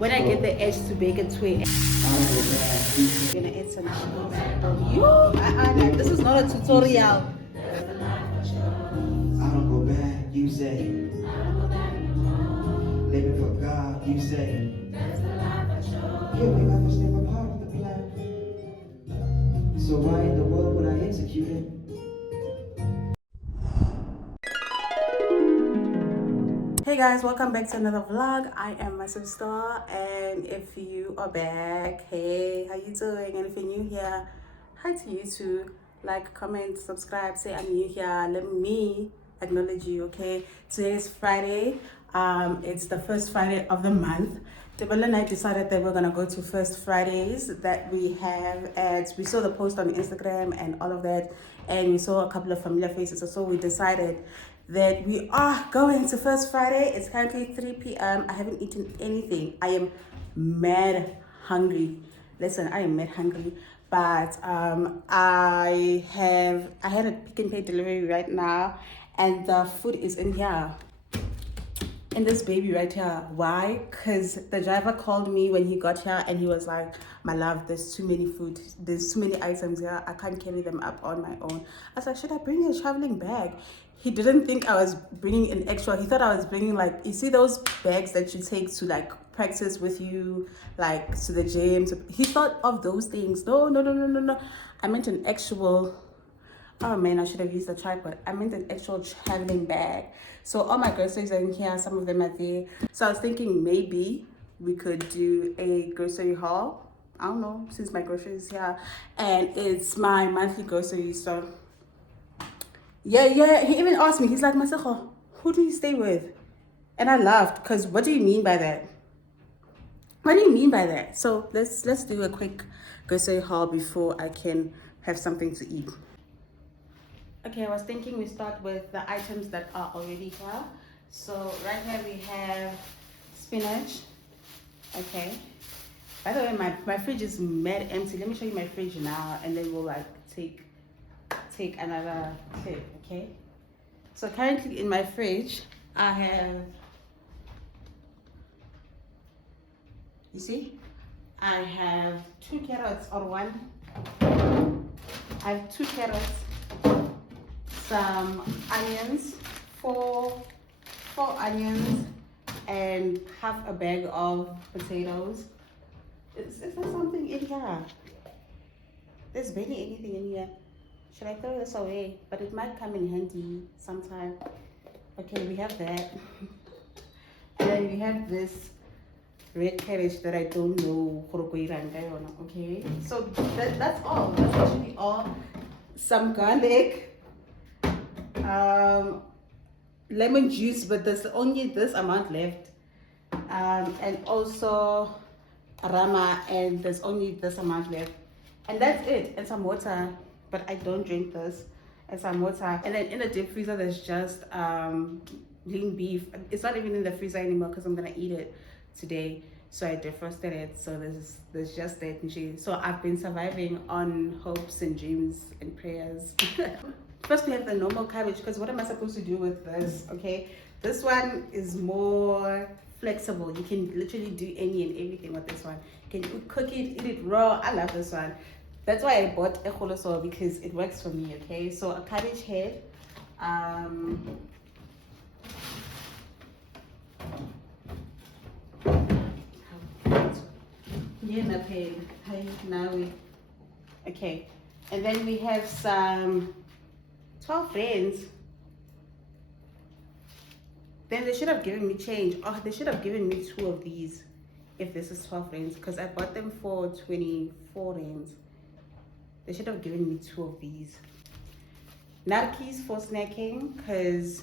when I get the edge to bake it to it. I'm gonna add some cheese. This is not a tutorial. I don't go back, you say. Living for God, you say. Giving up was never part of the plan. So why in the world would I execute it? Hey guys, welcome back to another vlog. I am my sister, and if you are back, hey, how you doing? And if you're new here, hi to you too. Like, comment, subscribe, say I'm new here. Let me acknowledge you, okay? Today is Friday. It's the first Friday of the month. Tebele and I decided that we're gonna go to First Fridays that we have we saw the post on Instagram and all of that, and we saw a couple of familiar faces, so we decided that we are going to First Friday. It's currently 3 p.m. I haven't eaten anything. I am mad hungry. Listen, I am mad hungry. But I had a Pick and Pay delivery right now, and the food is in here. And this baby right here. Why? Because the driver called me when he got here and he was like, my love, there's too many food, there's too many items here, I can't carry them up on my own. I was like, should I bring a traveling bag? He didn't think I was bringing an extra. He thought I was bringing, like, you see those bags that you take to like practice with you, like to the gym. He thought of those things. No. I meant an actual, oh man, I should have used the tripod. I meant an actual traveling bag. So all my groceries are in here, some of them are there. So I was thinking maybe we could do a grocery haul. I don't know, since my groceries is here. And it's my monthly groceries, so yeah. He even asked me, he's like, Masako, who do you stay with? And I laughed, because what do you mean by that? What do you mean by that? So let's do a quick grocery haul before I can have something to eat. Okay, I was thinking we start with the items that are already here. So right here we have spinach. Okay. By the way, my fridge is mad empty. Let me show you my fridge now, and then we'll like take another clip, okay? So currently in my fridge, I have, you see? I have 2 carrots or one. I have 2 carrots, some onions, four onions, and half a bag of potatoes. Is there something in here? There's barely anything in here. Should I throw this away? But it might come in handy sometime. Okay, we have that. And then we have this red cabbage that I don't know. Okay, so that's all. That's actually all. Some garlic, lemon juice, but there's only this amount left, and also rama, and there's only this amount left, and that's it. And some water, but I don't drink this. And some water, and then in the deep freezer there's just lean beef. It's not even in the freezer anymore because I'm gonna eat it today, so I defrosted it. So there's just that. So I've been surviving on hopes and dreams and prayers. First we have the normal cabbage, because what am I supposed to do with this? Okay, this one is more flexible. You can literally do any and everything with this one. You can cook it, eat it raw. I love this one. That's why I bought a kholoso, because it works for me. Okay, so a cabbage head, okay, and then we have some 12 rands. Then they should have given me change. Oh, they should have given me 2 of these if this is 12 rands, because I bought them for 24 rands. They should have given me 2 of these. Narkies for snacking, because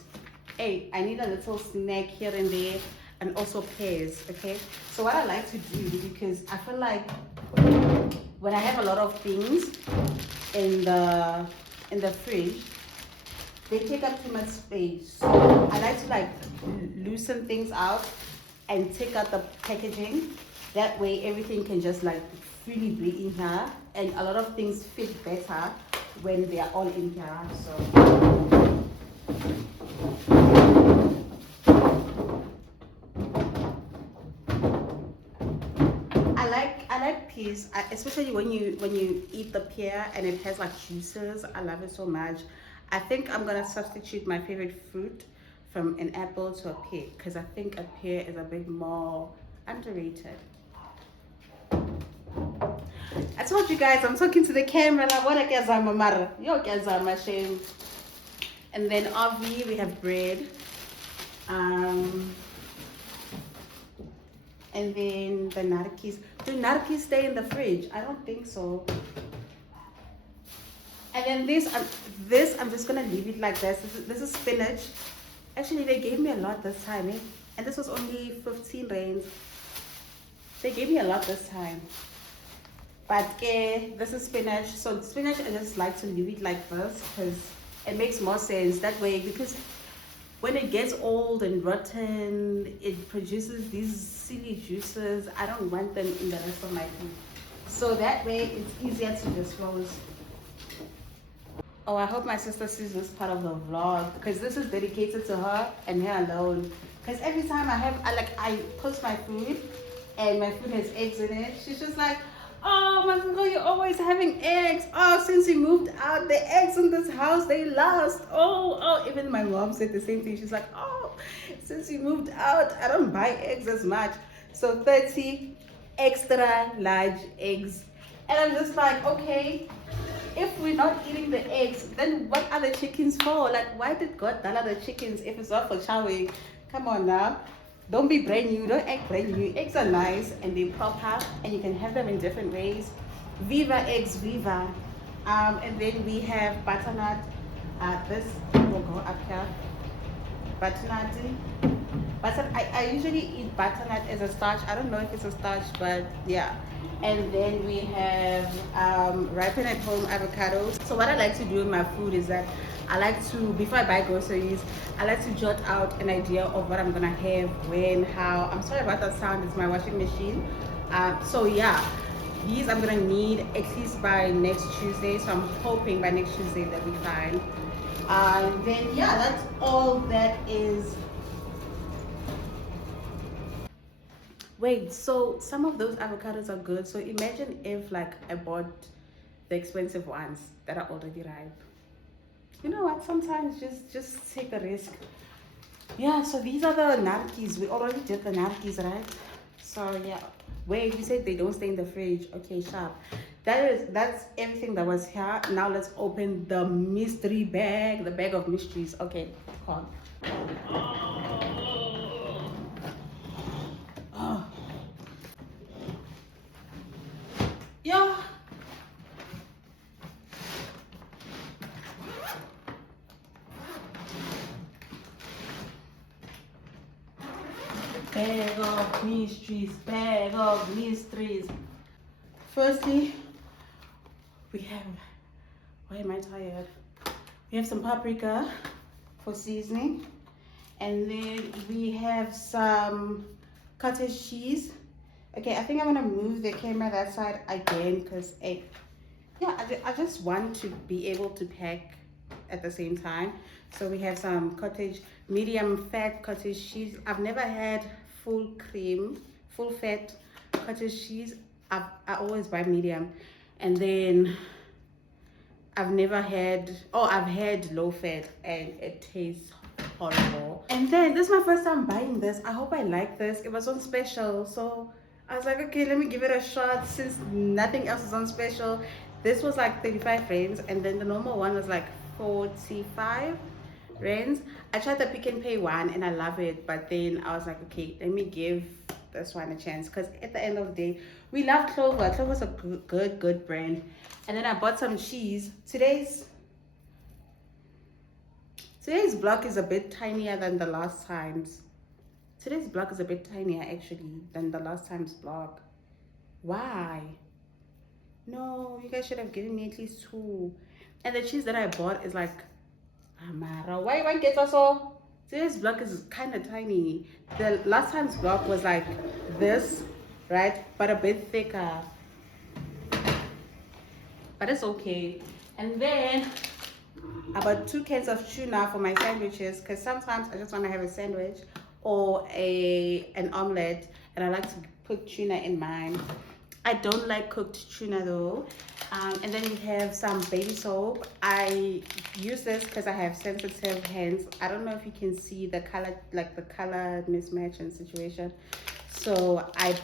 hey, I need a little snack here and there, and also pears. Okay, so what I like to do, because I feel like when I have a lot of things in the fridge, they take up too much space. So I like to like loosen things out and take out the packaging. That way everything can just like freely be in here, and a lot of things fit better when they are all in here. So like peas, especially when you eat the pear and it has like juices. I love it so much. I think I'm gonna substitute my favorite fruit from an apple to a pear because I think a pear is a bit more underrated. I told you guys I'm talking to the camera. Like, what a mara. Yo, shame. And then obviously we have bread. Um, and then the narkis. Do narkis stay in the fridge? I don't think so. And then this I'm just gonna leave it like this. This is spinach. Actually, they gave me a lot this time, eh? And this was only 15 rands. They gave me a lot this time. But this is spinach. So spinach, I just like to leave it like this because it makes more sense that way. Because when it gets old and rotten, it produces these silly juices. I don't want them in the rest of my food. So that way, it's easier to dispose. Oh, I hope my sister sees this part of the vlog because this is dedicated to her and her alone. Because every time I post my food and my food has eggs in it, she's just like, oh, Masako, you're always having eggs. Oh, since you moved out, the eggs in this house, they last. Oh, even my mom said the same thing. She's like, oh, since you moved out, I don't buy eggs as much. So 30 extra large eggs. And I'm just like, okay, if we're not eating the eggs, then what are the chickens for? Like, why did God dollar the chickens if it's not for chowing? Come on now. Don't be brand new. Don't act brand new. Eggs are nice and they're proper and you can have them in different ways. Viva eggs, viva. And then we have butternut. This will go up here. Butternut. I usually eat butternut as a starch. I don't know if it's a starch, but yeah. And then we have ripen at home avocados. So what I like to do in my food is that I like to, before I buy groceries, I like to jot out an idea of what I'm gonna have, when, how. I'm sorry about that sound, it's my washing machine. So yeah, these I'm gonna need at least by next Tuesday. So I'm hoping by next Tuesday they'll be fine. Then yeah, that's all that is. Wait, so some of those avocados are good. So imagine if like I bought the expensive ones that are already ripe. You know what? Sometimes just take a risk. Yeah, so these are the narkis. We already did the narkis, right? So yeah. Wait, you said they don't stay in the fridge. Okay, sharp. That's everything that was here. Now let's open the mystery bag, the bag of mysteries. Okay, come on. Oh. Yeah. Bag of mysteries, bag of mysteries. Firstly, we have, why am I tired? We have some paprika for seasoning. And then we have some cottage cheese. Okay, I think I'm gonna move the camera that side again because I just want to be able to pack at the same time. So we have some medium fat cottage cheese. I've never had full cream, full fat cottage cheese. I always buy medium. And then I've had low fat and it tastes horrible. And then this is my first time buying this. I hope I like this. It was on special, so I was like, okay, let me give it a shot since nothing else is on special. This was like 35 rands and then the normal one was like 45 rands. I tried the Pick and Pay one and I love it, but then I was like, okay, let me give this one a chance because at the end of the day, we love Clover. Clover's a good brand. And then I bought some cheese. Today's block is a bit tinier than the last time's. Today's block is a bit tinier actually than the last time's block. Why? No, you guys should have given me at least 2. And the cheese that I bought is like, Amara, why one get also? Today's block is kind of tiny. The last time's block was like this, right? But a bit thicker. But it's okay. And then I bought 2 cans of tuna for my sandwiches because sometimes I just want to have a sandwich or an omelette and I like to put tuna in mine. I don't like cooked tuna though. And then we have some baby soap. I use this because I have sensitive hands. I don't know if you can see the color, like the color mismatch and situation. So I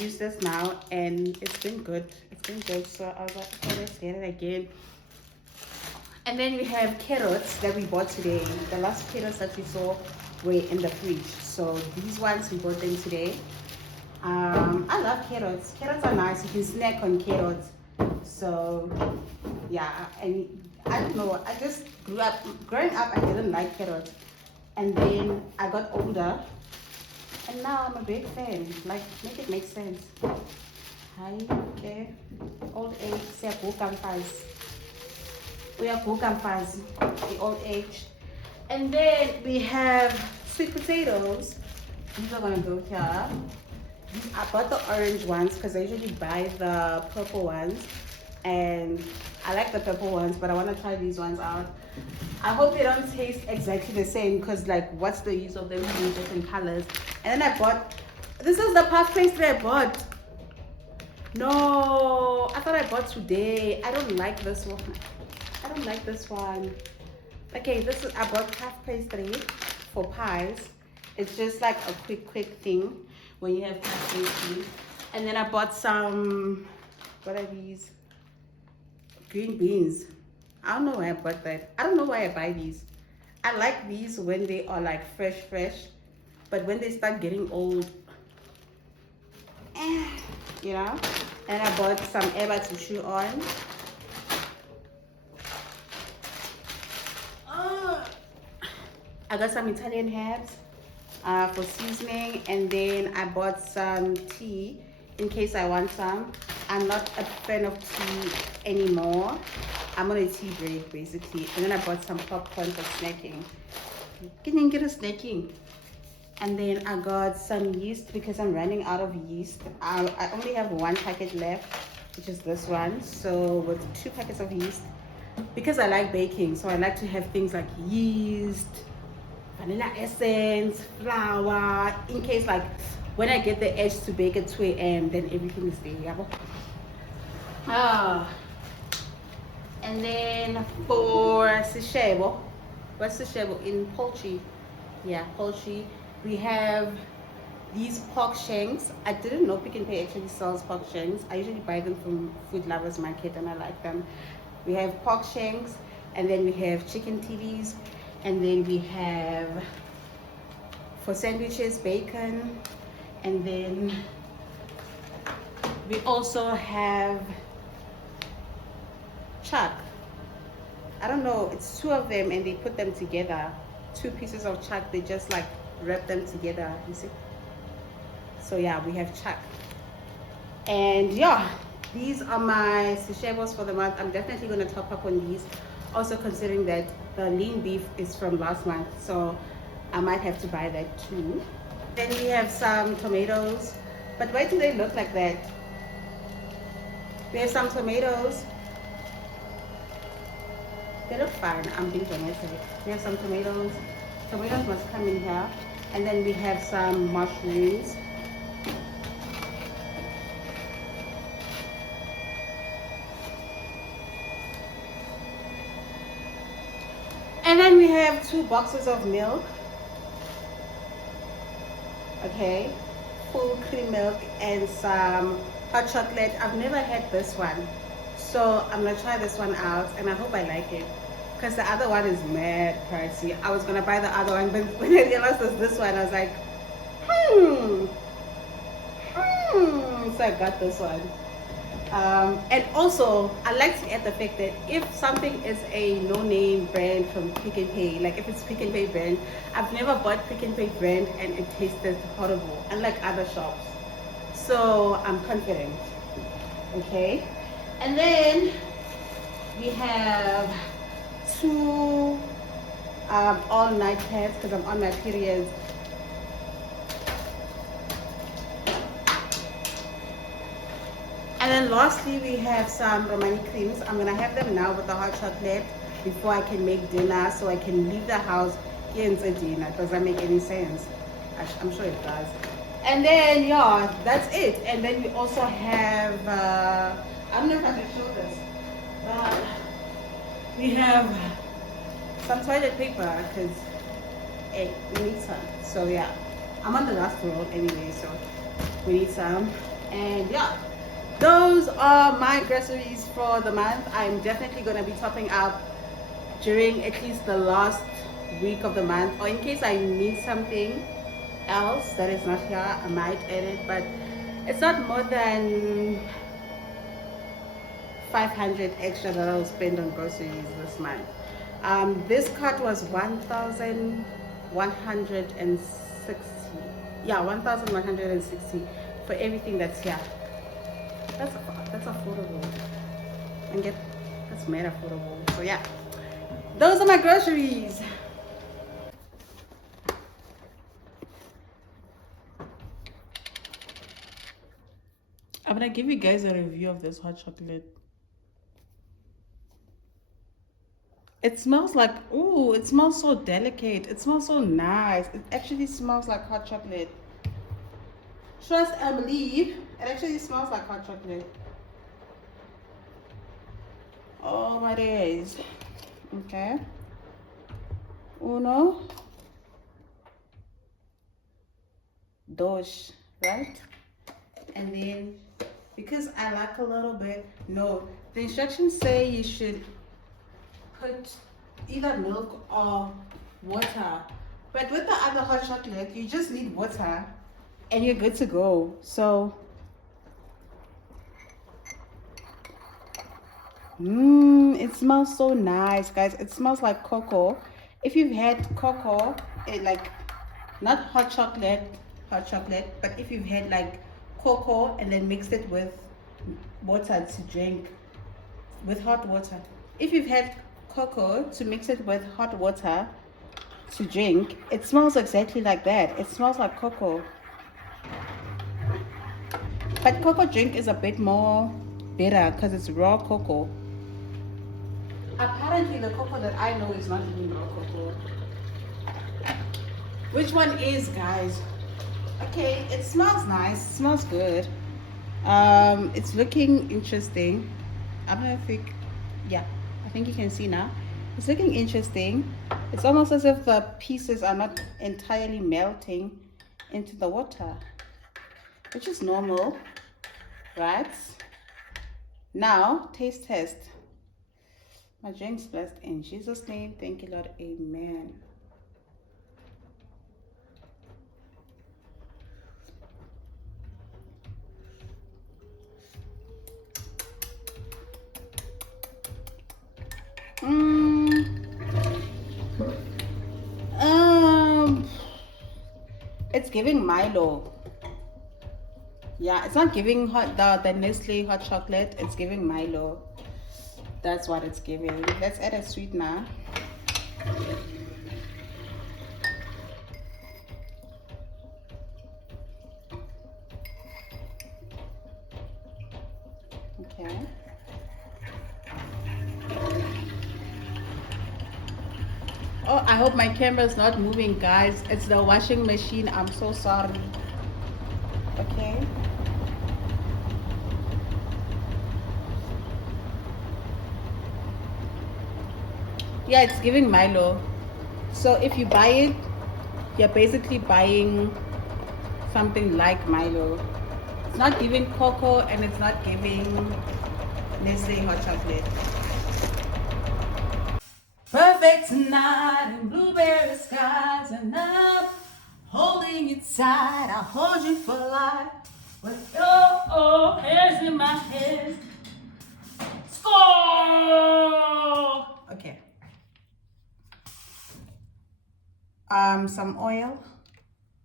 use this now and it's been good. It's been good. So I was like, okay, let's get it again. And then we have carrots that we bought today. The last carrots that we saw were in the fridge. So these ones we bought them today. I love carrots. Carrots are nice. You can snack on carrots. So yeah, and I don't know. I just growing up. I didn't like carrots, and then I got older, and now I'm a big fan. Like, make it make sense. Hi, okay. Old age, we are fast. The old age, and then we have sweet potatoes. These are gonna go here. I bought the orange ones because I usually buy the purple ones, and I like the purple ones, but I want to try these ones out. I hope they don't taste exactly the same, because like, what's the use of them being different colors? And then I bought, this is the puff pastry I bought. No, I thought I bought today. I don't like this one. I don't like this one. Okay, this is, I bought puff pastry for pies. It's just like a quick thing when you have puff pastry. And then I bought some, what are these? Green beans. I don't know why I bought that. I don't know why I buy these. I like these when they are like fresh, but when they start getting old, you know. And I bought some erba to chew on. I got some Italian herbs for seasoning, and then I bought some tea in case I want some. I'm not a fan of tea anymore. I'm on a tea break basically. And then I bought some popcorn for snacking. Can you get a snacking? And then I got some yeast because I'm running out of yeast. I only have one packet left, which is this one. So with 2 packets of yeast, because I like baking, so I like to have things like yeast, vanilla essence, flour, in case like when I get the edge to bake at 2 a.m. then everything is there. And then for sishebo, what's sishebo in poultry? Yeah, poultry. We have these pork shanks. I didn't know Pick n Pay actually sells pork shanks. I usually buy them from Food Lovers Market and I like them. We have pork shanks, and then we have chicken titties, and then we have for sandwiches bacon, and then we also have chuck. I don't know, it's 2 of them and they put them together. 2 pieces of chuck, they just like wrap them together, you see. So yeah, we have chuck. And yeah, these are my sishebos for the month. I'm definitely going to top up on these, also considering that the lean beef is from last month, so I might have to buy that too. Then we have some tomatoes, but why do they look like that? We have some tomatoes. They look fine. I'm being dramatic. We have some tomatoes. Tomatoes must come in here. And then we have some mushrooms. And then we have 2 boxes of milk. Okay. Full cream milk and some hot chocolate. I've never had this one. So I'm gonna try this one out and I hope I like it. Because the other one is mad pricey. I was gonna buy the other one, but when I realized it was this one, I was like, so I got this one. And also, I like to add the fact that if something is a no-name brand from Pick n Pay, like if it's Pick n Pay brand, I've never bought Pick n Pay brand and it tasted horrible, unlike other shops. So I'm confident. Okay. And then we have 2 all-night pads because I'm on my period. And then lastly, we have some Romani creams. I'm gonna have them now with the hot chocolate before I can make dinner, so I can leave the house here and say dinner. Does that make any sense? I'm sure it does. And then yeah, that's it. And then we also have I don't know if I can show this, but we have some toilet paper because hey, we need some. So yeah, I'm on the last roll anyway, so we need some. And yeah, those are my groceries for the month. I'm definitely gonna be topping up during at least the last week of the month, or in case I need something else that is not here, I might add it, but it's not more than 500 extra that I'll spend on groceries this month. This cart was 1,160. Yeah, 1,160 for everything that's here. That's affordable. And get that's made affordable. So yeah, those are my groceries. I'm gonna give you guys a review of this hot chocolate. It smells like, ooh, it smells so delicate. It smells so nice. It actually smells like hot chocolate. Trust and believe, it actually smells like hot chocolate. Oh my days. Okay. Uno, dos, right? And then, because I like a little bit, no, the instructions say you should put either milk or water. But with the other hot chocolate, you just need water and you're good to go. So, it smells so nice, guys. It smells like cocoa. If you've had cocoa, like not hot chocolate, but if you've had like cocoa and then mixed it with water to drink, with hot water. If you've had cocoa to mix it with hot water to drink, it smells exactly like that. It smells like cocoa. But cocoa drink is a bit more bitter because it's raw cocoa. Apparently the cocoa that I know is not even raw cocoa. Which one is, guys? Okay, it smells nice. It smells good. It's looking interesting. I don't know if yeah, I think you can see now. It's looking interesting. It's almost as if the pieces are not entirely melting into the water, which is normal, right? Now, taste test. My drink's blessed in Jesus' name. Thank you, Lord. Amen. It's giving Milo. Yeah, it's not giving the Nestle hot chocolate. It's giving Milo. That's what it's giving. Let's add a sweetener. Okay. Oh, I hope my camera is not moving, guys. It's the washing machine. I'm so sorry. Okay. Yeah, it's giving Milo. So if you buy it, you're basically buying something like Milo. It's not giving cocoa and it's not giving Nestle hot chocolate. Perfect tonight in blueberry skies, and I'm holding you tight. I'll hold you for life with your hands in my hands. Score! Okay. Some oil.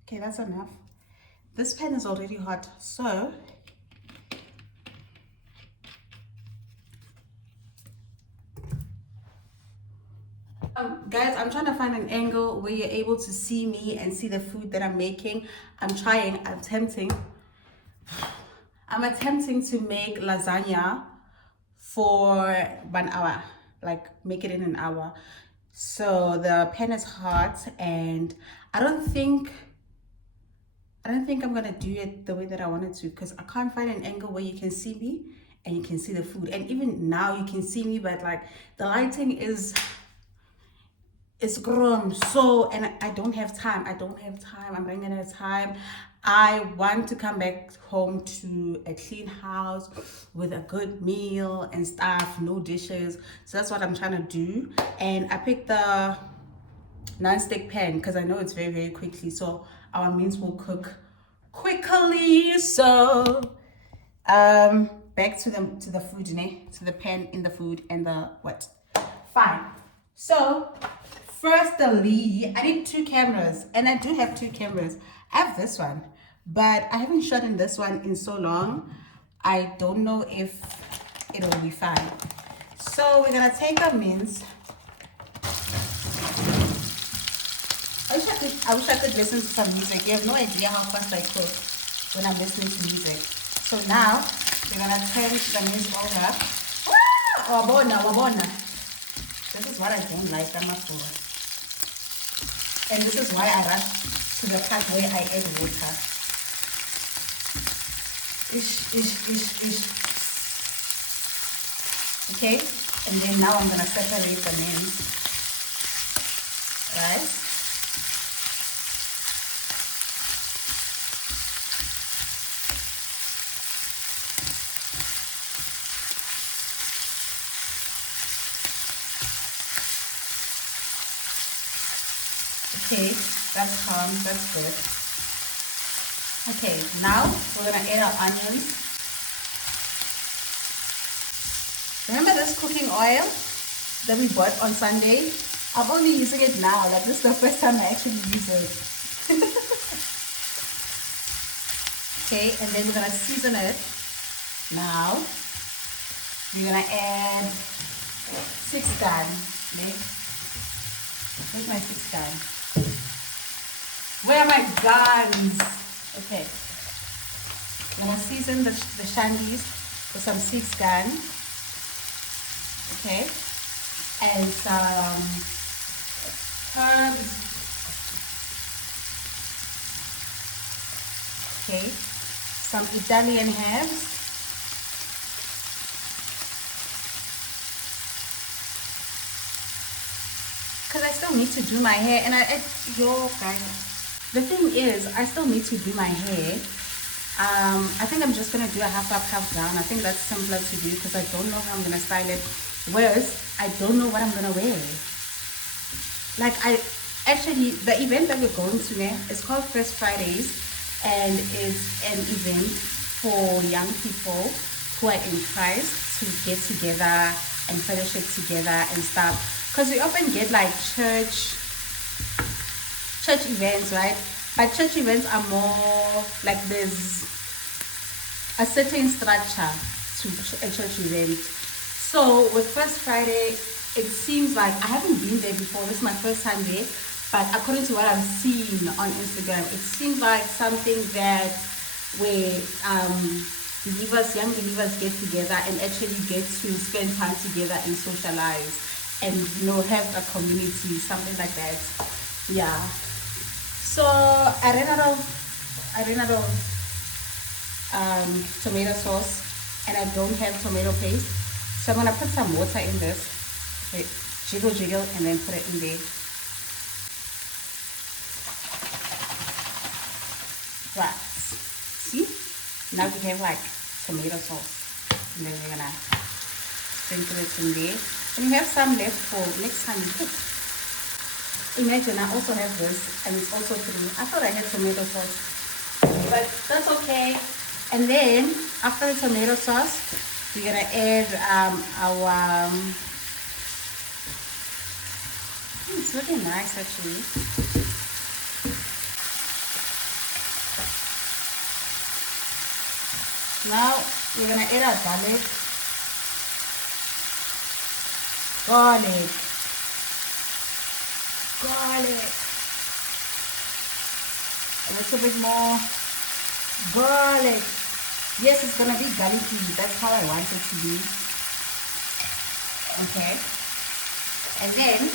Okay, that's enough. This pan is already hot, so guys, I'm trying to find an angle where you're able to see me and see the food that I'm making. I'm attempting to make lasagna for 1 hour, like make it in an hour. So the pan is hot and I don't think I don't think I'm gonna do it the way that I wanted to because I can't find an angle where you can see me and you can see the food. And even now you can see me, but like the lighting is it's grim. So, and I don't have time. I don't have time. I'm running out of time. I want to come back home to a clean house with a good meal and stuff, no dishes. So that's what I'm trying to do. And I picked the non-stick pan because I know it's very, very quickly. So our meals will cook quickly. So back to the food, ne? To the pan in the food and the what? Fine. So firstly, I need two cameras, and I do have two cameras. I have this one, but I haven't shot in this one in so long. I don't know if it'll be fine. So we're gonna take our mince. I wish I could listen to some music. You have no idea how fast I cook when I'm listening to music. So now we're gonna turn the mince over. Ah! Wabona, wabona. This is what I don't like, Amafura. And this is why I rush to the part where I add water. Ish. Okay? And then now I'm gonna separate the mince. Right? Okay, that's calm, that's good. Okay, now we're gonna add our onions. Remember this cooking oil that we bought on Sunday? I'm only using it now, like this is the first time I actually use it. Okay, and then we're gonna season it. Now, we're gonna add 6 gun. Okay? Where's my 6 gun? Where are my guns? Okay. I'm gonna season the shandies with some 6 gun. Okay. And some herbs. Okay. Some Italian herbs. Because I still need to do my hair and yo guys. The thing is, I still need to do my hair. I think I'm just gonna do a half up, half down. I think that's simpler to do because I don't know how I'm gonna style it. Whereas I don't know what I'm gonna wear. Like the event that we're going to now is called First Fridays, and it's an event for young people who are in Christ to get together and fellowship together and stuff. Because we often get like church events, right? But church events are more like there's a certain structure to a church event. So with First Friday, it seems like I haven't been there before. This is my first time there. But according to what I've seen on Instagram, it seems like something that where young believers get together and actually get to spend time together and socialize and have a community, something like that. Yeah. So I ran out of tomato sauce, and I don't have tomato paste. So I'm gonna put some water in this. Wait, jiggle, and then put it in there. Right. See? Now we have like tomato sauce, and then we're gonna sprinkle it in there. And you have some left for next time you cook. Imagine I also have this, and it's also through. I thought I had tomato sauce, but that's okay. And then after the tomato sauce, we're gonna add our. It's looking nice actually. Now we're gonna add our garlic. Garlic. A little bit more garlic. Yes, it's gonna be garlicky. That's how I want it to be. Okay. And then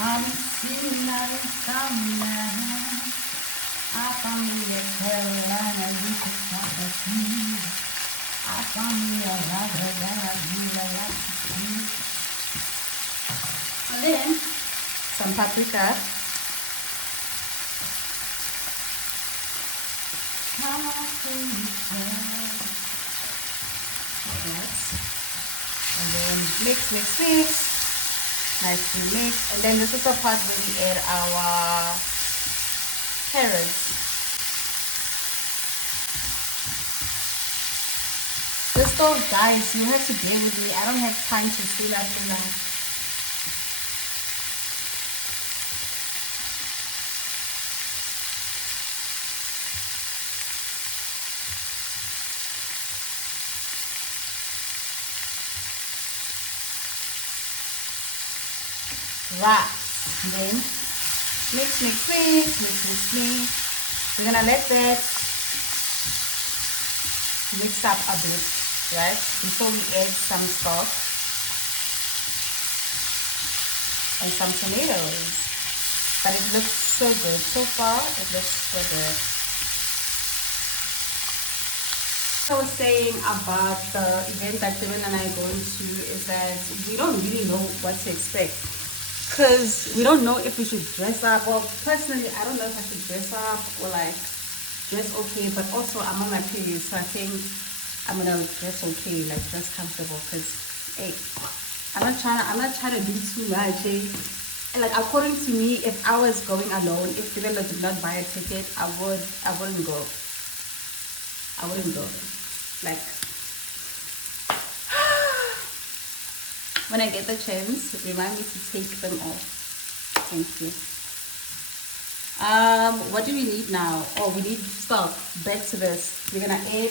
I'm sitting like somewhere. I found me a Carolina, you could start the keys. I found me a rubber that I really like to keep. And then some paprika. Yes. And then mix, mix, mix. Nicely mix. And then this is the part where we add our carrots. The stove, guys, you have to bear with me. I don't have time to see that for now. Right. Then mix, mix, mix, mix, mix, mix. We're gonna let that mix up a bit, right? Before we add some stock and some tomatoes. But it looks so good. So far, it looks so good. I was saying about the event that Dylan and I are going to is that we don't really know what to expect. Because we don't know if we should dress up. Well, personally, I don't know if I should dress up or like dress okay. But also, I'm on my period, so I think I'm gonna dress okay, like dress comfortable. Because hey, I'm not trying to do too much. Hey. And like according to me, if I was going alone, if Dylan did not buy a ticket, I wouldn't go. I wouldn't go. Like when I get the chance, remind me to take them off. Thank you. What do we need now? Oh, we need stock. Back to this. We're gonna add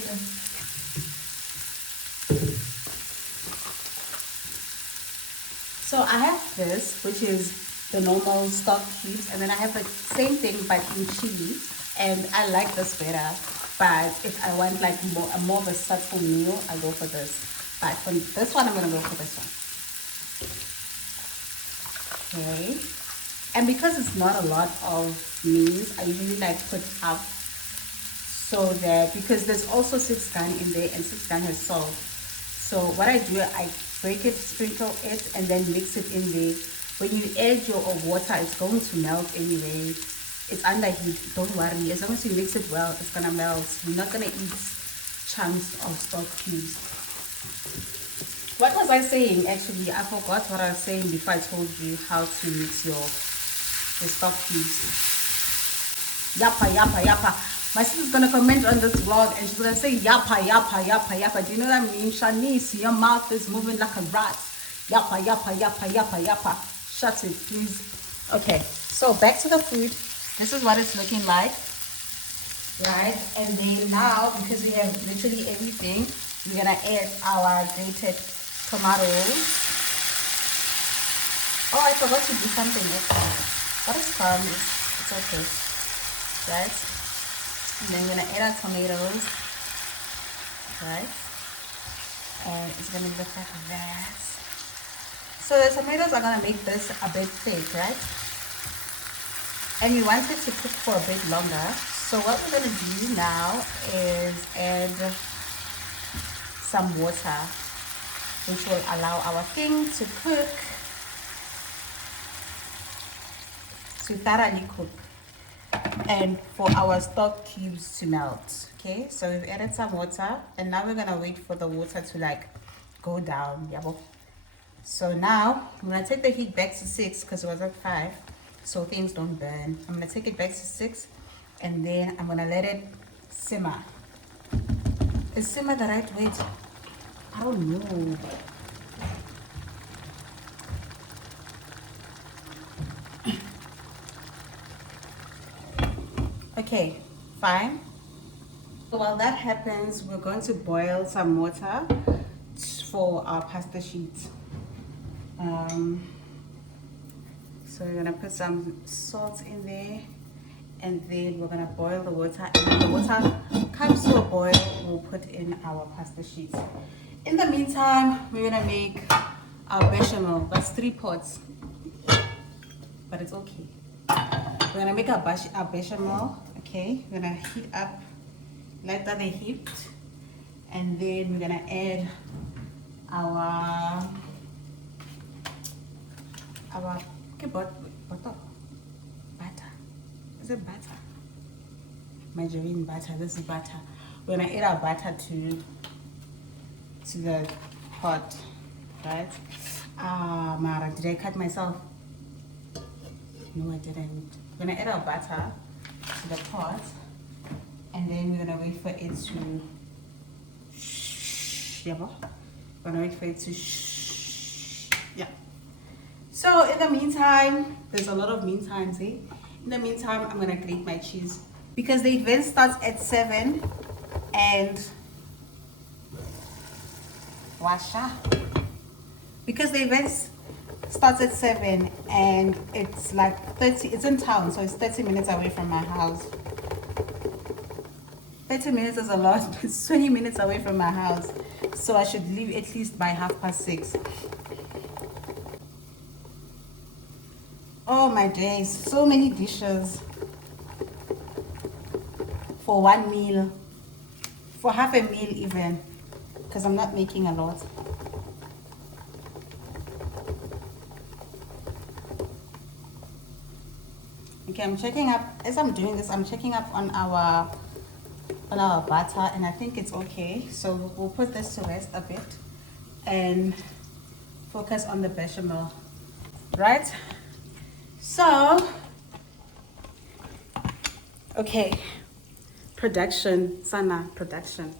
so I have this, which is the normal stock cubes, and then I have the same thing but in chili, and I like this better. But if I want like more of a subtle meal, I go for this. But for this one, I'm gonna go for this one. Okay, and because it's not a lot of meals, I usually like put up so that because there's also 6 gun in there and 6 gun has salt. So what I do, I break it, sprinkle it, and then mix it in there. When you add your water, it's going to melt anyway. It's under heat, don't worry. As long as you mix it well, it's gonna melt. You're not gonna eat chunks of stock cubes. What was I saying? Actually, I forgot what I was saying before I told you how to mix your stock cubes. Yappa, yappa, yappa. My sister's gonna comment on this vlog and she's gonna say yappa, yappa, yappa, yappa. Do you know what I mean? Shanice, your mouth is moving like a rat. Yappa, yappa, yappa, yappa, yappa. Shut it, please. Okay, so back to the food. This is what it's looking like. Right? And then now, because we have literally everything, we're gonna add our grated tomatoes. Oh, I forgot to do something extra. What is calm? It's okay. Right? And then we're gonna add our tomatoes. Right? And it's gonna look like that. So the tomatoes are gonna make this a bit thick, right? And we want it to cook for a bit longer. So what we're gonna do now is add some water, which will allow our thing to cook, to thoroughly cook, and for our stock cubes to melt. Okay, so we've added some water, and now we're gonna wait for the water to like go down. Yeah. So now I'm gonna take the heat back to 6 because it was at 5, so things don't burn. I'm gonna take it back to 6, and then I'm gonna let it simmer. Is simmer the right way? I don't know. Okay, fine. So while that happens, we're going to boil some water for our pasta sheets. So we're gonna put some salt in there, and then we're gonna boil the water, and when the water comes to a boil, we'll put in our pasta sheets. In the meantime, we're gonna make our bechamel. That's 3 pots. but it's okay. We're gonna make a bechamel. Okay, we're gonna heat up, let that heat, and then we're gonna add our okay, butter. Is it butter? Margarine butter. This is butter. We're gonna add our butter to the pot, right? Mara, did I cut myself? No, I didn't. We're gonna add our butter to the pot, and then we're gonna wait for it to yeah. We're gonna wait for it to yeah. So in the meantime, there's a lot of meantimes, eh? In the meantime, I'm gonna grate my cheese because the event starts at 7 and washa. Because the event starts at 7 and it's like 30, it's in town, so it's 30 minutes away from my house. 30 minutes is a lot. It's 20 minutes away from my house, so I should leave at least by 6:30. Oh my days, so many dishes for one meal, for half a meal even, because I'm not making a lot. Okay, I'm checking up, as I'm doing this, I'm checking up on our butter, and I think it's okay. So we'll put this to rest a bit and focus on the bechamel, right? So, okay, production, Sana, production.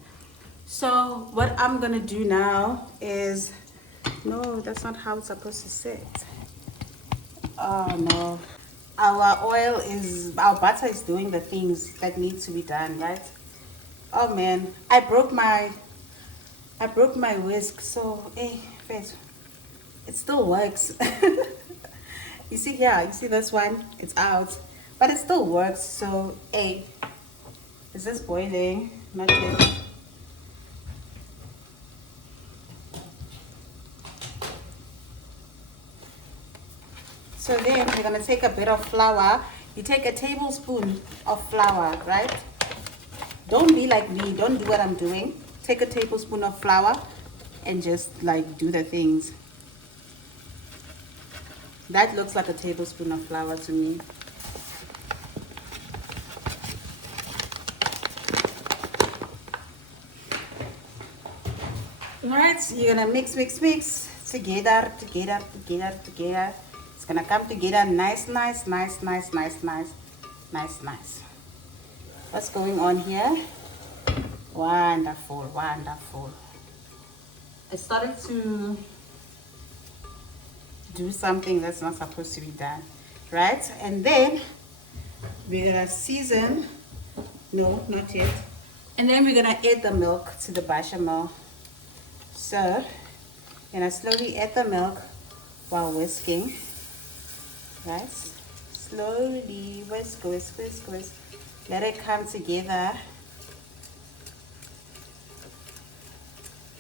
So what I'm gonna do now is, no, that's not how it's supposed to sit. Oh no. Our butter is doing the things that need to be done, right? Oh man, I broke my whisk, so hey, wait, it still works. You see here, you see this one, it's out, but it still works. So hey, is this boiling? Not yet. So then we're gonna take a bit of flour. You take a tablespoon of flour, right? Don't be like me, don't do what I'm doing. Take a tablespoon of flour and just like do the things. That looks like a tablespoon of flour to me. Alright, you're gonna mix together. It's gonna come together nice. What's going on here? Wonderful. I started to do something that's not supposed to be done, right? And then we're gonna season. No, not yet. And then we're gonna add the milk to the bechamel. So you're gonna slowly add the milk while whisking, right? Slowly whisk. Let it come together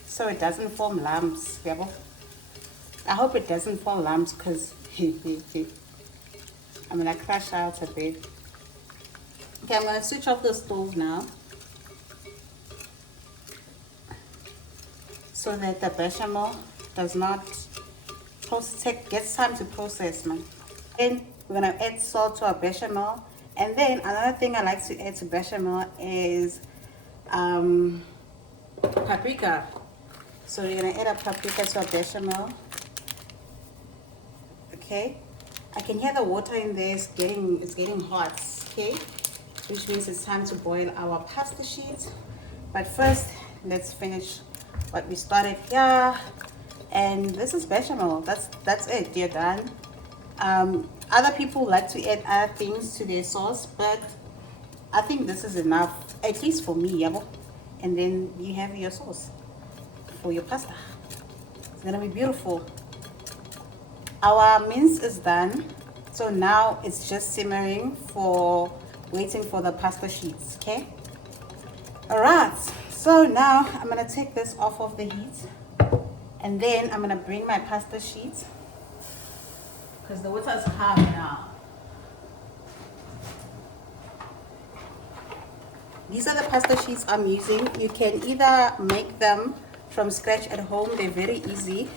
so it doesn't form lumps. I hope it doesn't form lumps because I'm gonna crush out a bit. Okay, I'm gonna switch off the stove now so that the bechamel does not gets time to process, man. Then we're gonna add salt to our bechamel, and then another thing I like to add to bechamel is paprika. So you're gonna add a paprika to our bechamel. Okay, I can hear the water in there. It's getting hot. Okay, which means it's time to boil our pasta sheets. But first, let's finish what we started here. And this is bechamel. That's it. You're done. Other people like to add other things to their sauce, but I think this is enough, at least for me, yabo. And then you have your sauce for your pasta. It's gonna be beautiful. Our mince is done, so now it's just simmering for waiting for the pasta sheets. Okay. All right. So now I'm gonna take this off of the heat, and then I'm gonna bring my pasta sheets. because the water is calm now. These are the pasta sheets I'm using. You can either make them from scratch at home. They're very easy.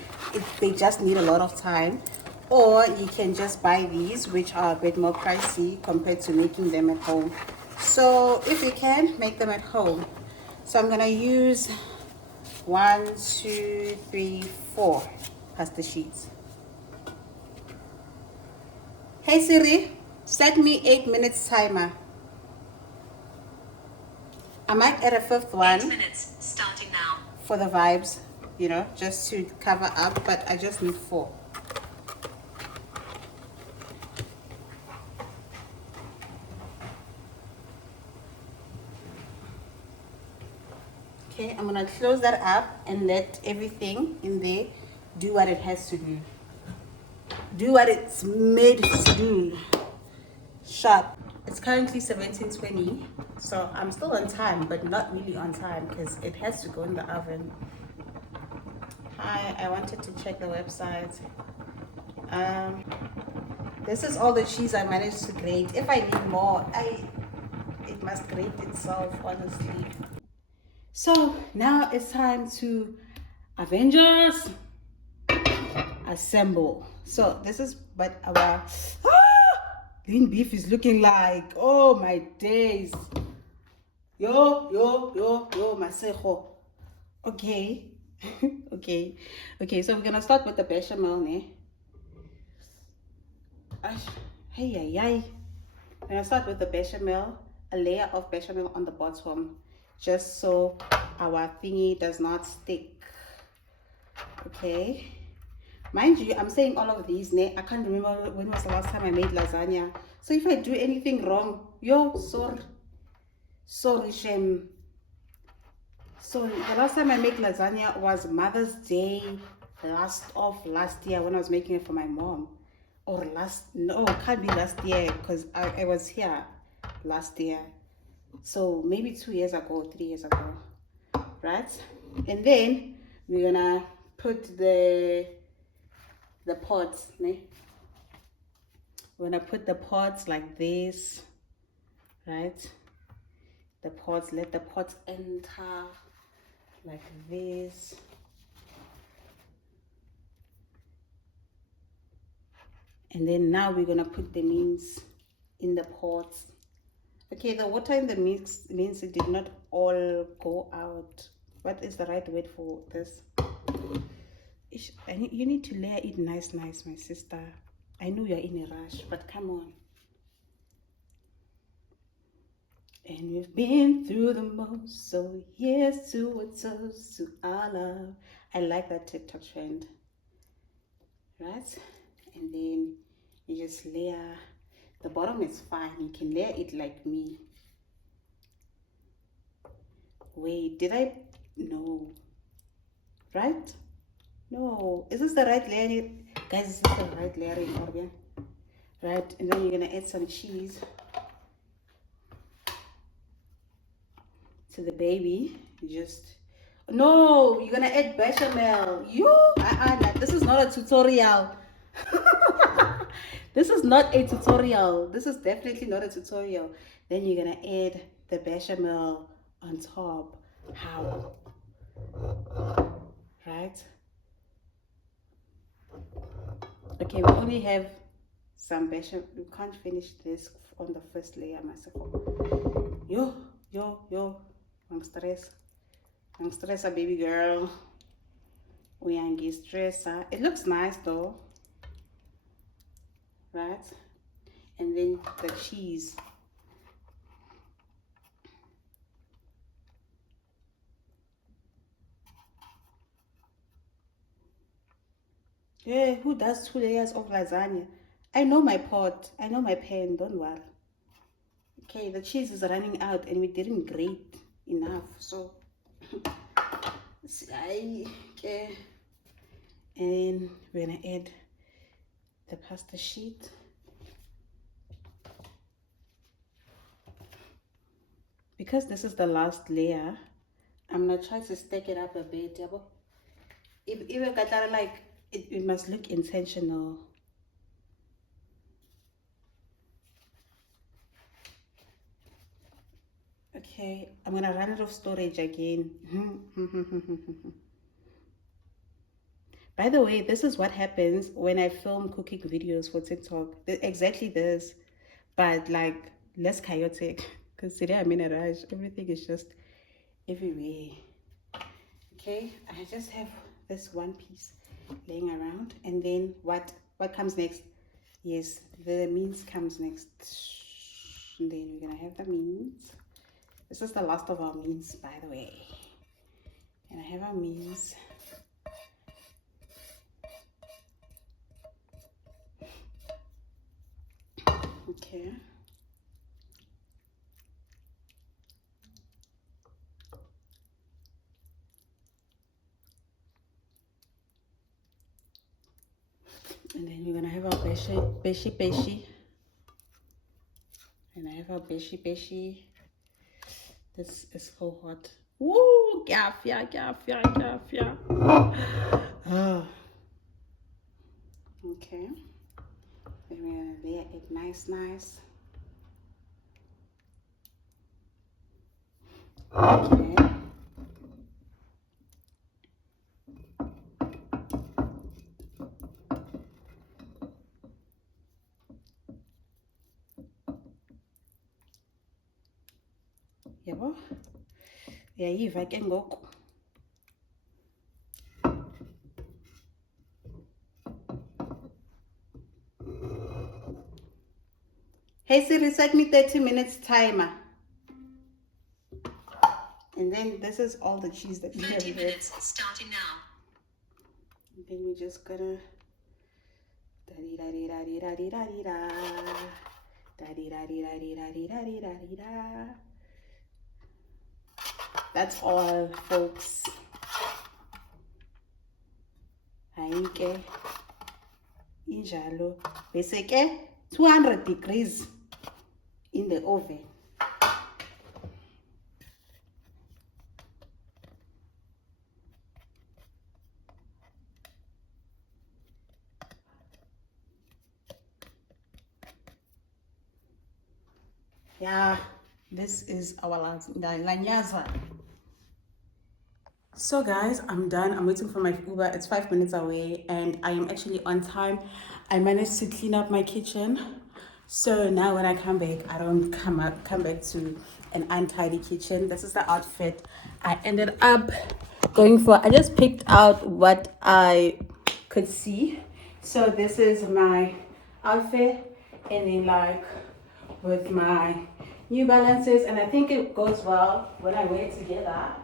They just need a lot of time. Or you can just buy these, which are a bit more pricey compared to making them at home. So if you can, make them at home. So I'm gonna use 1, 2, 3, 4 pasta sheets. Hey Siri, set me 8 minutes timer. I might add a fifth one. 8 minutes starting now. For the vibes, you know, just to cover up, but I just need 4. Okay, I'm gonna close that up and let everything in there do what it has to do. Do what it's made to do. Sharp. It's currently 17:20, so I'm still on time, but not really on time because it has to go in the oven. Hi, I wanted to check the website. This is all the cheese I managed to grate. If I need more, it must grate itself, honestly. So now it's time to Avengers assemble. So this is what our lean beef is looking like. Oh my days. Yo, masejo. Okay. Okay, so we're gonna start with the bechamel, ne? Hey. We're gonna start with the bechamel, a layer of bechamel on the bottom, just so our thingy does not stick. Okay. Mind you, I'm saying all of these, ne? I can't remember when was the last time I made lasagna. So if I do anything wrong, sorry, shame. So the last time I made lasagna was Mother's Day last year when I was making it for my mom. Or no, it can't be last year because I was here last year. So maybe 2 years ago, 3 years ago, right? And then we're gonna put the pots, ne? We're gonna put the pots like this, right? The pots, let the pots enter like this. And then now we're gonna put the mince in the pots. Okay, the water in the mix means it did not all go out. What is the right word for this? You need to layer it nice, my sister. I know you're in a rush, but come on. And we've been through the most, so here's to a toast to our love. I like that TikTok trend, right? And then you just layer. The bottom is fine. You can layer it like me. Wait, did I? No. Right? No. Is this the right layering? Guys, is this the right layering, Orbia? Right? And then you're going to add some cheese to the baby. No, you're going to add bechamel. This is not a tutorial. This is not a tutorial. This is definitely not a tutorial. Then you're going to add the bechamel on top. How? Right? Okay, we only have some bechamel. We can't finish this on the first layer, myself. Yo. I'm stressed, baby girl. We are getting stressed. It looks nice though. Right? And then the cheese. Yeah, who does 2 layers of lasagna? I know my pot. I know my pan. Don't worry. Okay, the cheese is running out and we didn't grate enough. So, okay. And we're going to add the pasta sheet. Because this is the last layer, I'm going to try to stack it up a bit. If like it must look intentional. Okay, I'm gonna run out of storage again. By the way, this is what happens when I film cooking videos for TikTok. Exactly this, but like less chaotic. Because today I'm in a rush. Everything is just everywhere. Okay, I just have this one piece laying around, and then what comes next? Yes, the means comes next. And then we're gonna have the means. This is the last of our means, by the way. And I have our means. Okay. And then we're gonna have our beshi. And I have our beshi. This is so hot. Woo! Gafia. Oh. Okay. Then we're gonna layer it nice. Okay. Yabo. Yayiva ke ngoku. Hey Siri, set me 30 minutes timer. And then this is all the cheese that we have. 30 minutes starting now. And then we're just gonna That's all, folks. Haike injalo bese ke 200 degrees in the oven. Yeah, this is our lanyaza. So guys, I'm done. I'm waiting for my Uber. It's 5 minutes away and I am actually on time. I managed to clean up my kitchen. So now when I come back, I don't come back to an untidy kitchen. This is the outfit I ended up going for. I just picked out what I could see. So this is my outfit, and then like with my New Balances, and I think it goes well when I wear it together.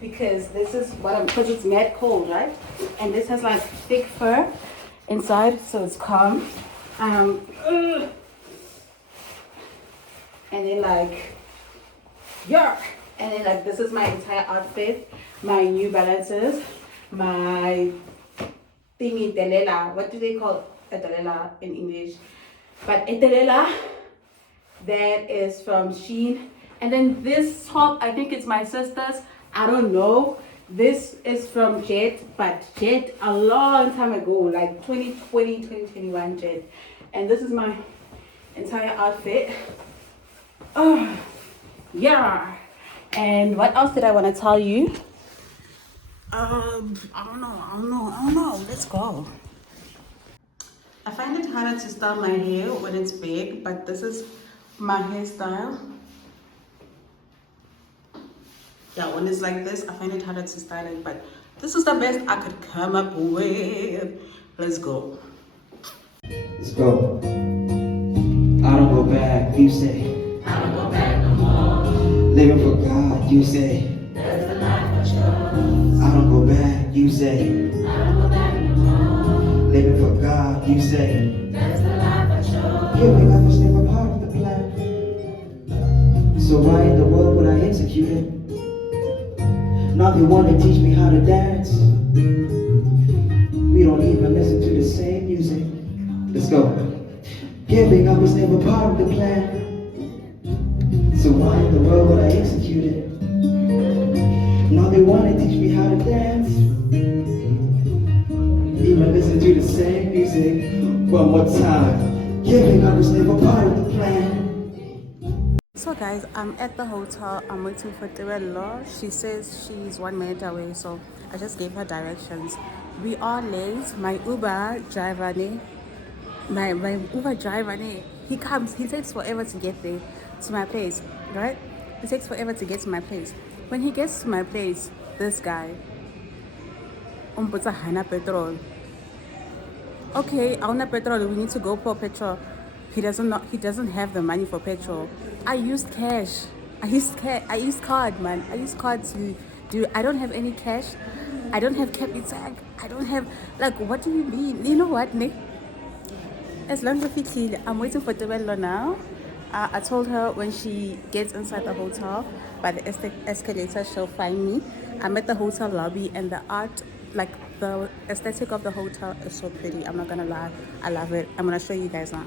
Because this is what because it's mad cold, right? And this has like thick fur inside, so it's calm. And then like, yuck! And then like this is my entire outfit, my New Balances, my thingy delela. What do they call a delela in English? But a delela that is from Shein. And then this top, I think it's my sister's. I don't know. This is from Jet, but Jet a long time ago, like 2020, 2021 Jet. And this is my entire outfit. Oh, yeah. And what else did I want to tell you? I don't know. Let's go. I find it harder to style my hair when it's big, but this is my hairstyle. Yeah, when it's like this, I find it harder to style it, but this is the best I could come up with. Let's go. Let's go. I don't go back, you say. I don't go back no more. Living for God, you say. That's the life I chose. I don't go back, you say. I don't go back no more. Living for God, you say. That's the life I chose. Giving up was never part of the plan. So why in the world would I execute it? Now they want to teach me how to dance. We don't even listen to the same music. Let's go. Giving up was never part of the plan. So why in the world would I execute it? Now they want to teach me how to dance. Even listen to the same music. One more time. Giving up was never part of the plan. So guys, I'm at the hotel. I'm waiting for Tirello. She says she's 1 minute away, so I just gave her directions. We are late. My Uber driver, he comes. He takes forever to get there, to my place, right? It takes forever to get to my place. When he gets to my place, this guy, puts a hana petrol. Okay, I want petrol. We need to go for petrol. He doesn't have the money for petrol. I used cash. I used card, man. I used card to do. I don't have any cash. I don't have capital. I don't have, like, what do you mean? You know what, Nick? As long as it's clear, I'm waiting for Tirello now. I told her when she gets inside the hotel by the escalator, she'll find me. I'm at the hotel lobby, and the art, like the aesthetic of the hotel, is so pretty. I'm not gonna lie, I love it. I'm gonna show you guys now.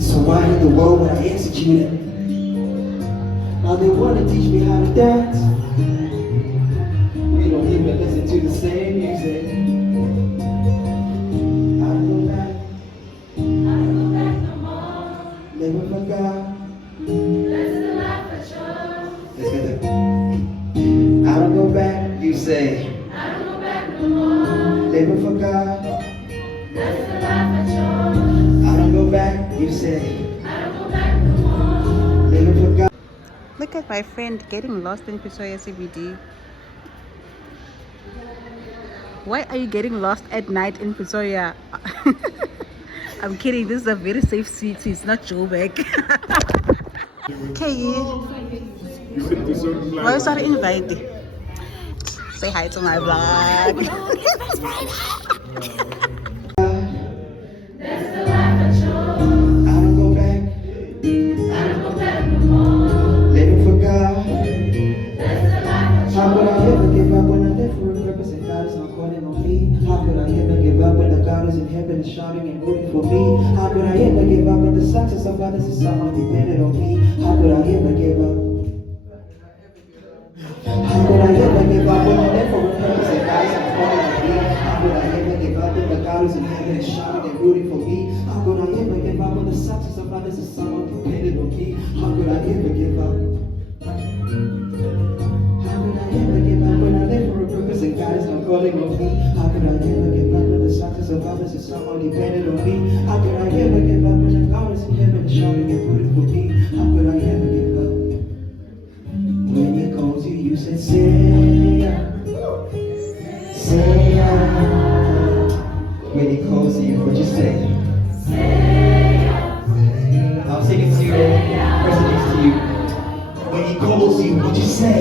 So why in the world would I execute it? Now they wanna teach me how to dance. We don't even listen to the same music. I don't go back. I don't go back no more. Living for God. That's the life I chose. Let's get there. I don't go back, you say. I don't go back no more. Living for God. That's the life I chose. I don't go back, you say. I don't go back no more. Living for God. Look at my friend getting lost in Pretoria CBD. Why are you getting lost at night in Pretoria? I'm kidding. This is a very safe city. It's not Joburg. Okay. Why is that inviting? Say hi to my vlog. That's the life I chose. I don't go back. I don't go back no more. Living for God. That's the life I chose. How could I ever give up when I live for a purpose and God is not calling on me? How could I ever give up when the God is in heaven is shouting and rooting for me? How could I ever give up when the success of others is somehow dependent on me? How could I ever give up? How could I ever give up when I live for a purpose and God is not calling on me? How could I ever give up when the God is in heaven is shouting and rooting for me? How could I ever give up when the success of others is somehow dependent on me? How could I ever give up? How could I ever give up when I live for a purpose and God is not calling on me? How could I ever give up when the success of others is somehow dependent on me? How could I ever give up when the God is in heaven is shouting and rooting for me? How could I ever give up? When he calls you, you say, say when he calls you, what you say? I'm singing to you, person next to you. When he calls you, what you say?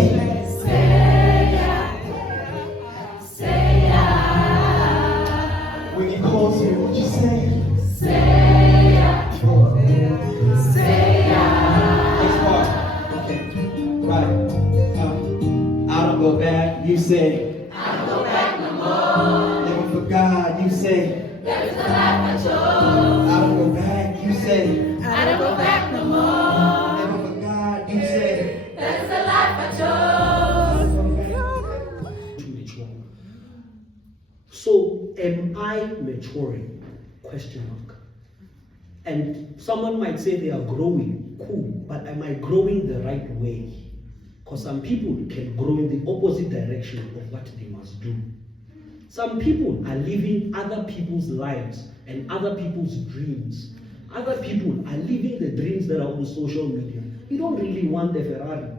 When he calls you, what you say? Next part. Okay. Right. I don't go back, you say. I don't go back no more. Living for God, you say. That is the life I chose. I don't go back, you say. I don't go back no more. Living for God, you say. That is the life I chose. To mature. So, am I maturing? Question mark. And someone might say they are growing. Cool, but am I growing the right way? Because some people can grow in the opposite direction of what they must do. Some people are living other people's lives and other people's dreams. Other people are living the dreams that are on social media. You don't really want a Ferrari.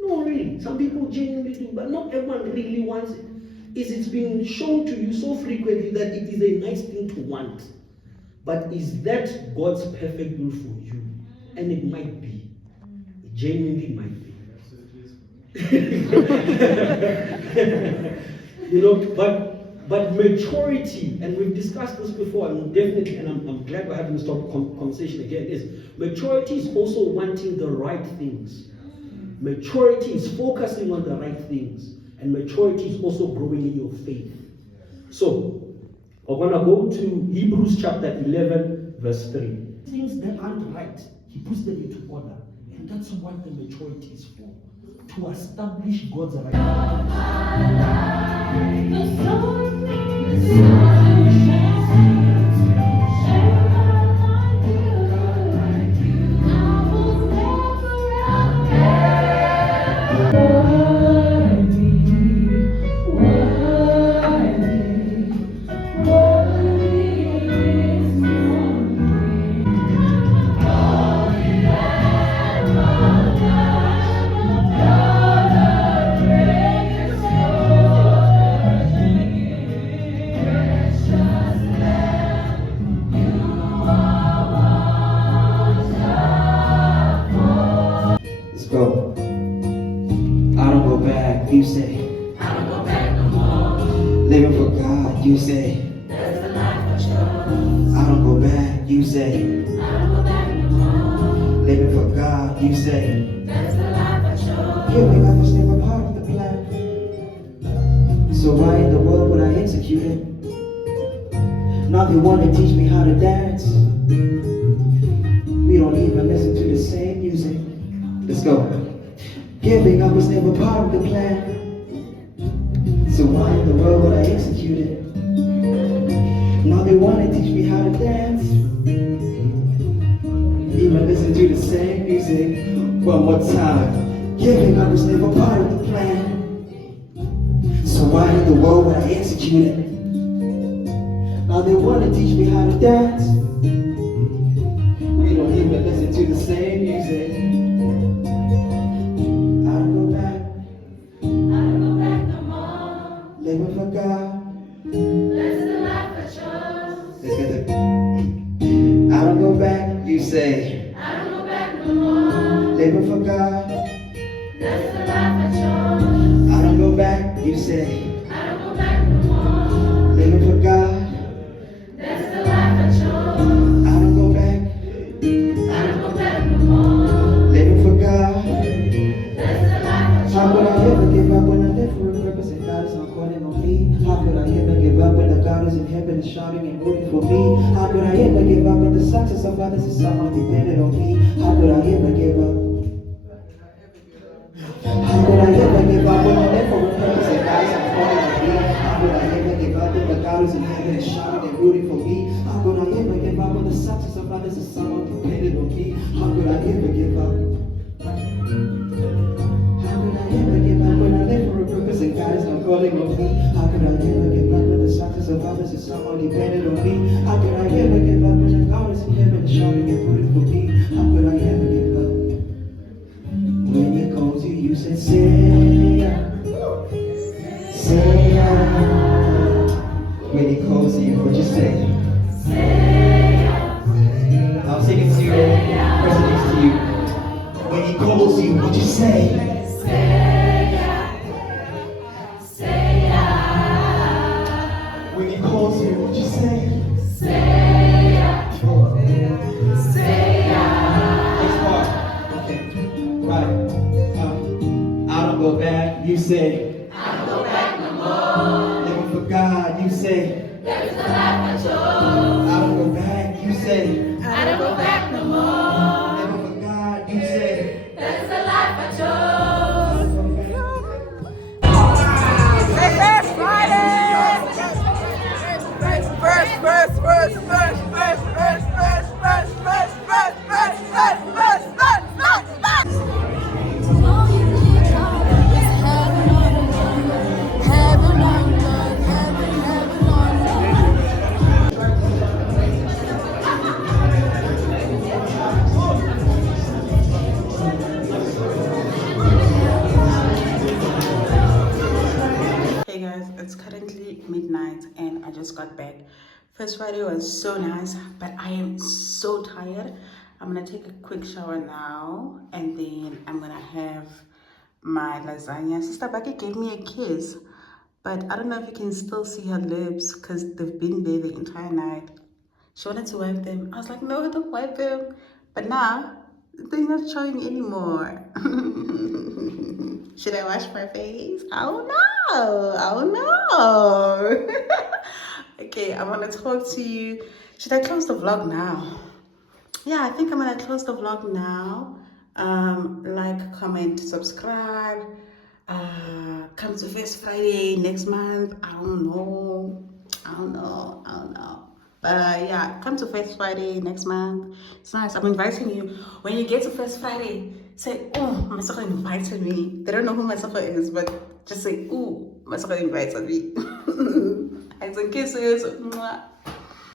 No, really. Some people genuinely do, but not everyone really wants it. It's been shown to you so frequently that it is a nice thing to want. But is that God's perfect will for you? And it might be. It genuinely might be. But maturity, and we've discussed this before, and definitely, and I'm glad we're having this conversation again, is maturity is also wanting the right things. Maturity is focusing on the right things, and maturity is also growing in your faith. So, we're going to go to Hebrews chapter 11, verse 3. Things that aren't right, he puts them into order, and that's what the maturity is for. To establish God's right. Living for God, you say. I don't go back, you say. Living for God, you say. Giving up was never part of the plan. So why in the world would I execute it? Now they want to teach me how to dance. We don't even listen to the same music. Let's go. Giving up was never part of the plan. So why in the world would I execute it? Now they want to teach me how to dance. Even listen to the same music. One more time. Giving up was never part of the plan. So why in the world would I execute it? Now they want to teach me how to dance. We don't even listen to the same music. I don't go back. Living for God. Let's get it. I don't go back, you say. Living for God. I don't go back, you say. Living for God. I don't go back. Living for God. How could I ever give up when I live for a purpose and God is not calling on me? How could I ever give up when the God is in heaven is shouting and rooting for me? How could I ever give up when the success of others is somehow dependent on me? How could I ever give up? How could I ever give up when I live for a purpose and God is not calling on me? How could I ever give up when the God is in heaven is shouting and rooting for me? How could I ever give up when the success of others is somehow dependent on me? How could I ever give up? How could I ever give up when I live for a purpose and God is not calling on me? How could I ever give up when the success of others is somehow dependent on me? How could I ever give up when the God is in heaven is shouting and rooting for me? How could I ever give up? When He calls you, you said, say yeah, say yeah. When He calls you, what you say? I'm singing to you, person next to you. When He calls you, what you say? When He calls you, what you say? Next part. Okay. Right. I don't go back, you say. Living for God, you say. I don't go back, you say. Living for God, you say. Hey guys, it's currently midnight and I just got back. First Friday was so nice, but I am so tired. I'm gonna take a quick shower now and then I'm gonna have my lasagna. Sister Becky gave me a kiss, but I don't know if you can still see her lips because they've been there the entire night. She wanted to wipe them. I was like, no, don't wipe them. But now, they're not showing anymore. Should I wash my face? I don't know. I don't know. Okay, I'm gonna talk to you. Should I close the vlog now? Yeah, I think I'm gonna close the vlog now. Like, comment, subscribe. Come to First Friday next month. I don't know. I don't know. I don't know. But yeah, come to First Friday next month. It's nice. I'm inviting you. When you get to First Friday, say, oh, Masaka invited me. They don't know who Masaka is, but just say, ooh, Masaka invited me. Hugs and kisses. Mwah.